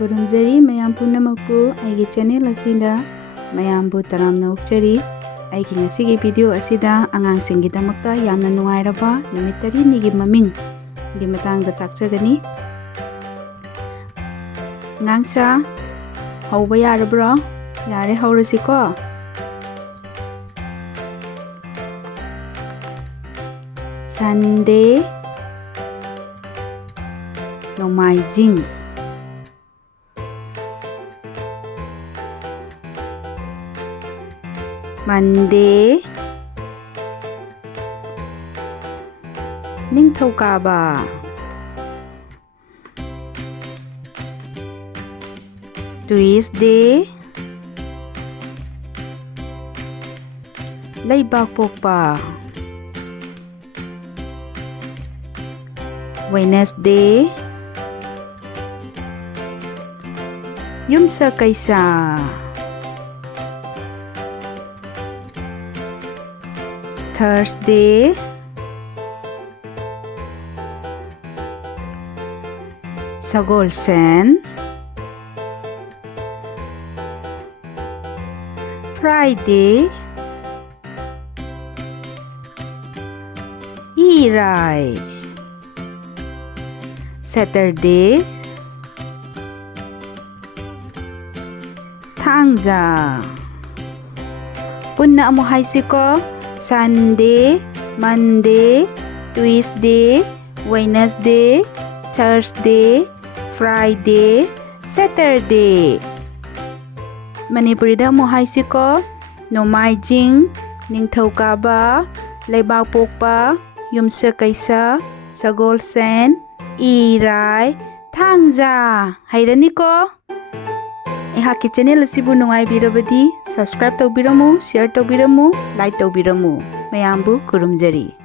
Kurumjari mayam punamakpu aigi channel asida mayambu taramna ukjari. Aigi ngasigi video asida angangsinggidamakta yamna nungairaba numit tari nigi maming gi matangda takjagani. Ngangsa hauba yarabro? Yare haurasiko? Sunday, Nomaijing, Monday, Ningthokaba, Tuesday, Laibakpokpa, Wednesday, Yumsa Kaisa, Thursday, Sagolsen, Friday, Irai, Saturday, Thangja. Punna mo haisiko Sunday, Monday, Tuesday, Wednesday, Thursday, Friday, Saturday. Manipurida mo haisiko Nomaijing, Ningthokaba, Laibakpokpa, Yumsa Kaisa, Sagolsen, Irai, Thangja. Hairaniko? Ihaki channel asibu nungai birabadi subscribe tawbiramu, share tawbiramu, like tawbiramu. Mayambu kurumjari.